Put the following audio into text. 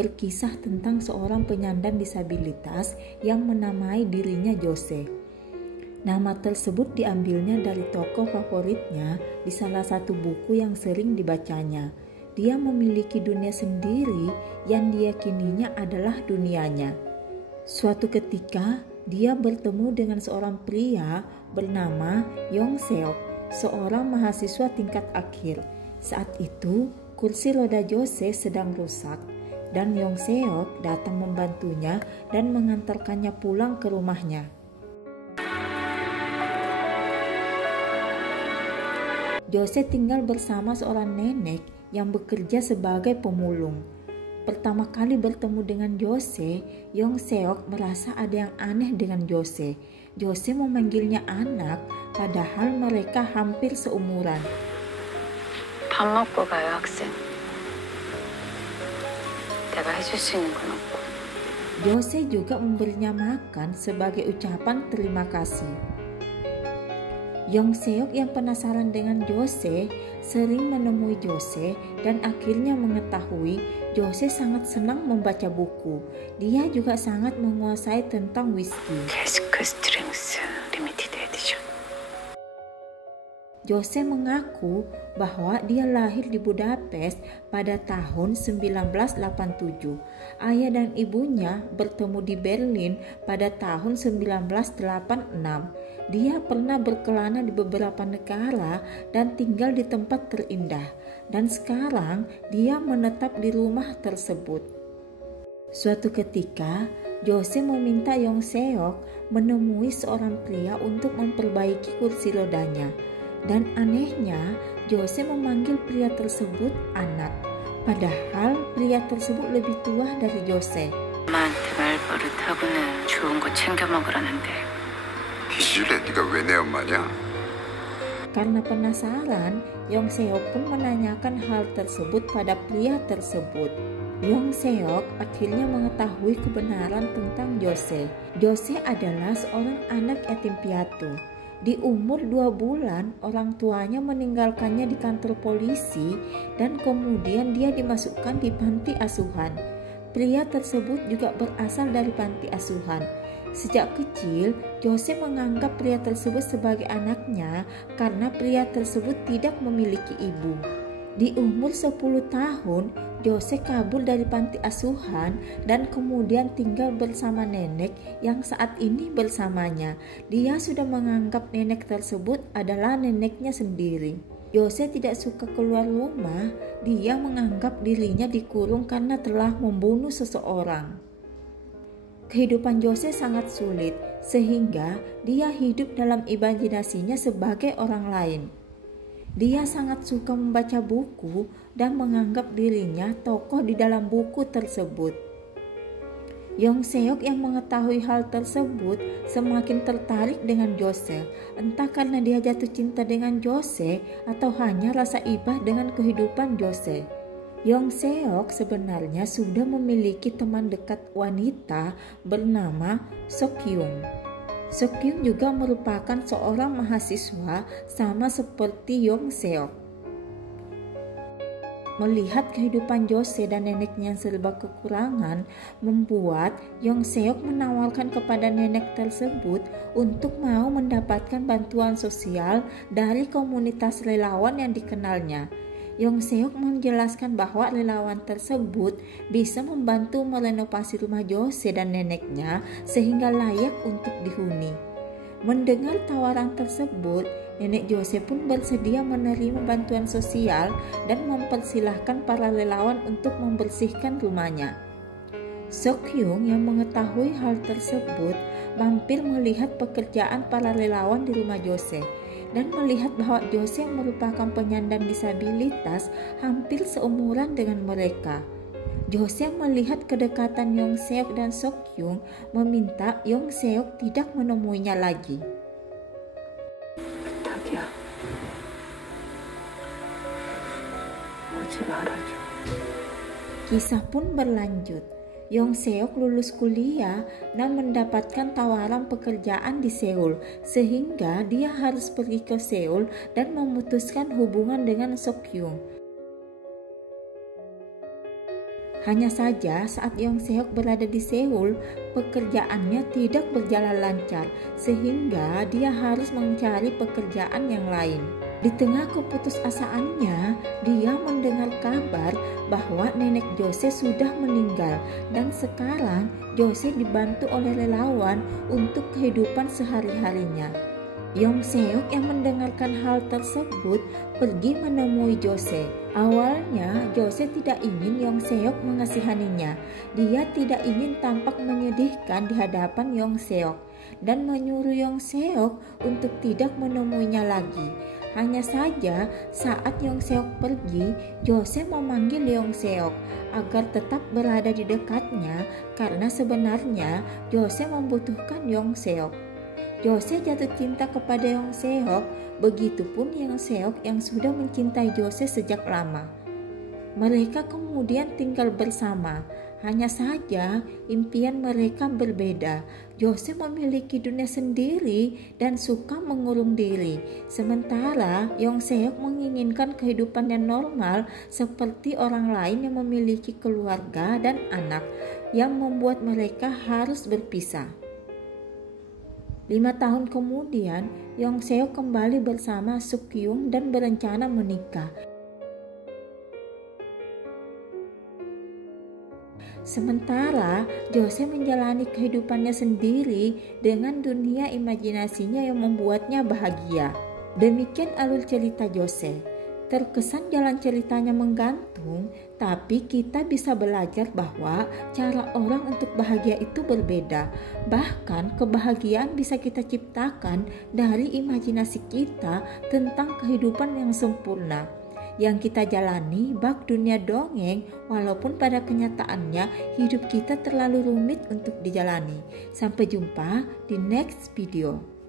berkisah tentang seorang penyandang disabilitas yang menamai dirinya Jose. Nama tersebut diambilnya dari tokoh favoritnya di salah satu buku yang sering dibacanya. Dia memiliki dunia sendiri yang diyakininya adalah dunianya. Suatu ketika, dia bertemu dengan seorang pria bernama Yong Seok, seorang mahasiswa tingkat akhir. Saat itu, kursi roda Jose sedang rusak dan Yong Seok datang membantunya dan mengantarkannya pulang ke rumahnya. Jose tinggal bersama seorang nenek yang bekerja sebagai pemulung. Pertama kali bertemu dengan Jose, Yong Seok merasa ada yang aneh dengan Jose. Jose memanggilnya anak, padahal mereka hampir seumuran. 밥 먹고 가요, 학생. 내가 해줄 수 있는 건 없고. Jose juga memberinya makan sebagai ucapan terima kasih. Yong Seok yang penasaran dengan Jose sering menemui Jose dan akhirnya mengetahui Jose sangat senang membaca buku. Dia juga sangat menguasai tentang whisky. 캐스크 스트렝스 리미티드 에디션. Jose mengaku bahwa dia lahir di Budapest pada tahun 1987. Ayah dan ibunya bertemu di Berlin pada tahun 1986. Dia pernah berkelana di beberapa negara dan tinggal di tempat terindah. Dan sekarang dia menetap di rumah tersebut. Suatu ketika, Jose meminta Yong Seok menemui seorang pria untuk memperbaiki kursi rodanya. Dan anehnya, Jose memanggil pria tersebut anak. Padahal pria tersebut lebih tua dari Jose. 엄마한테 말버릇하고는 좋은 거 챙겨 먹으라는데. 비실래 네가 왜 내 엄마냐? Karena penasaran, Yong Seok pun menanyakan hal tersebut pada pria tersebut. Yong Seok akhirnya mengetahui kebenaran tentang Jose. Jose adalah seorang anak yatim piatu. Di umur 2 bulan, orang tuanya meninggalkannya di kantor polisi dan kemudian dia dimasukkan di panti asuhan. Pria tersebut juga berasal dari panti asuhan. Sejak kecil, Jose menganggap pria tersebut sebagai anaknya karena pria tersebut tidak memiliki ibu. Di umur 10 tahun, Jose kabur dari panti asuhan dan kemudian tinggal bersama nenek yang saat ini bersamanya. Dia sudah menganggap nenek tersebut adalah neneknya sendiri. Jose tidak suka keluar rumah. Dia menganggap dirinya dikurung karena telah membunuh seseorang. Kehidupan Jose sangat sulit, sehingga dia hidup dalam imajinasinya sebagai orang lain. Dia sangat suka membaca buku dan menganggap dirinya tokoh di dalam buku tersebut. Yong Seok yang mengetahui hal tersebut semakin tertarik dengan Jose, entah karena dia jatuh cinta dengan Jose atau hanya rasa iba dengan kehidupan Jose. Yong Seok sebenarnya sudah memiliki teman dekat wanita bernama Sokyung. Sokyung juga merupakan seorang mahasiswa sama seperti Yong Seok. Melihat kehidupan Jose dan neneknya yang serba kekurangan, membuat Yong Seok menawarkan kepada nenek tersebut untuk mau mendapatkan bantuan sosial dari komunitas relawan yang dikenalnya. Yong Seok menjelaskan bahwa relawan tersebut bisa membantu merenovasi rumah Jose dan neneknya sehingga layak untuk dihuni. Mendengar tawaran tersebut, nenek Jose pun bersedia menerima bantuan sosial dan mempersilahkan para relawan untuk membersihkan rumahnya. Sokyung yang mengetahui hal tersebut mampir melihat pekerjaan para relawan di rumah Jose. Dan melihat bahwa Jose merupakan penyandang disabilitas hampir seumuran dengan mereka. Jose melihat kedekatan Yong Seok dan Sokyung meminta Yong Seok tidak menemuinya lagi. 부탁이야. 오지 말아줘. Kisah pun berlanjut. Yong Seok lulus kuliah dan mendapatkan tawaran pekerjaan di Seoul, sehingga dia harus pergi ke Seoul dan memutuskan hubungan dengan Sokyung. Hanya saja saat Yong Seok berada di Seoul, pekerjaannya tidak berjalan lancar sehingga dia harus mencari pekerjaan yang lain. Di tengah keputusasaannya, dia mendengar kabar bahwa nenek Jose sudah meninggal dan sekarang Jose dibantu oleh relawan untuk kehidupan sehari-harinya. Yong Seok yang mendengarkan hal tersebut pergi menemui Jose. Awalnya Jose tidak ingin Yong Seok mengasihaninya. Dia tidak ingin tampak menyedihkan di hadapan Yong Seok dan menyuruh Yong Seok untuk tidak menemuinya lagi. Hanya saja saat Yong Seok pergi, Jose memanggil Yong Seok agar tetap berada di dekatnya karena sebenarnya Jose membutuhkan Yong Seok. Jose jatuh cinta kepada Yong Seok, begitupun Yong Seok yang sudah mencintai Jose sejak lama. Mereka kemudian tinggal bersama. Hanya saja impian mereka berbeda. Jose memiliki dunia sendiri dan suka mengurung diri. Sementara Yong Seok menginginkan kehidupan yang normal seperti orang lain yang memiliki keluarga dan anak, yang membuat mereka harus berpisah. 5 tahun kemudian, Yong Seok kembali bersama Suk Kyung dan berencana menikah. Sementara Jose menjalani kehidupannya sendiri dengan dunia imajinasinya yang membuatnya bahagia. Demikian alur cerita Jose. Terkesan jalan ceritanya menggantung, tapi kita bisa belajar bahwa cara orang untuk bahagia itu berbeda. Bahkan kebahagiaan bisa kita ciptakan dari imajinasi kita tentang kehidupan yang sempurna yang kita jalani bak dunia dongeng, walaupun pada kenyataannya hidup kita terlalu rumit untuk dijalani. Sampai jumpa di next video.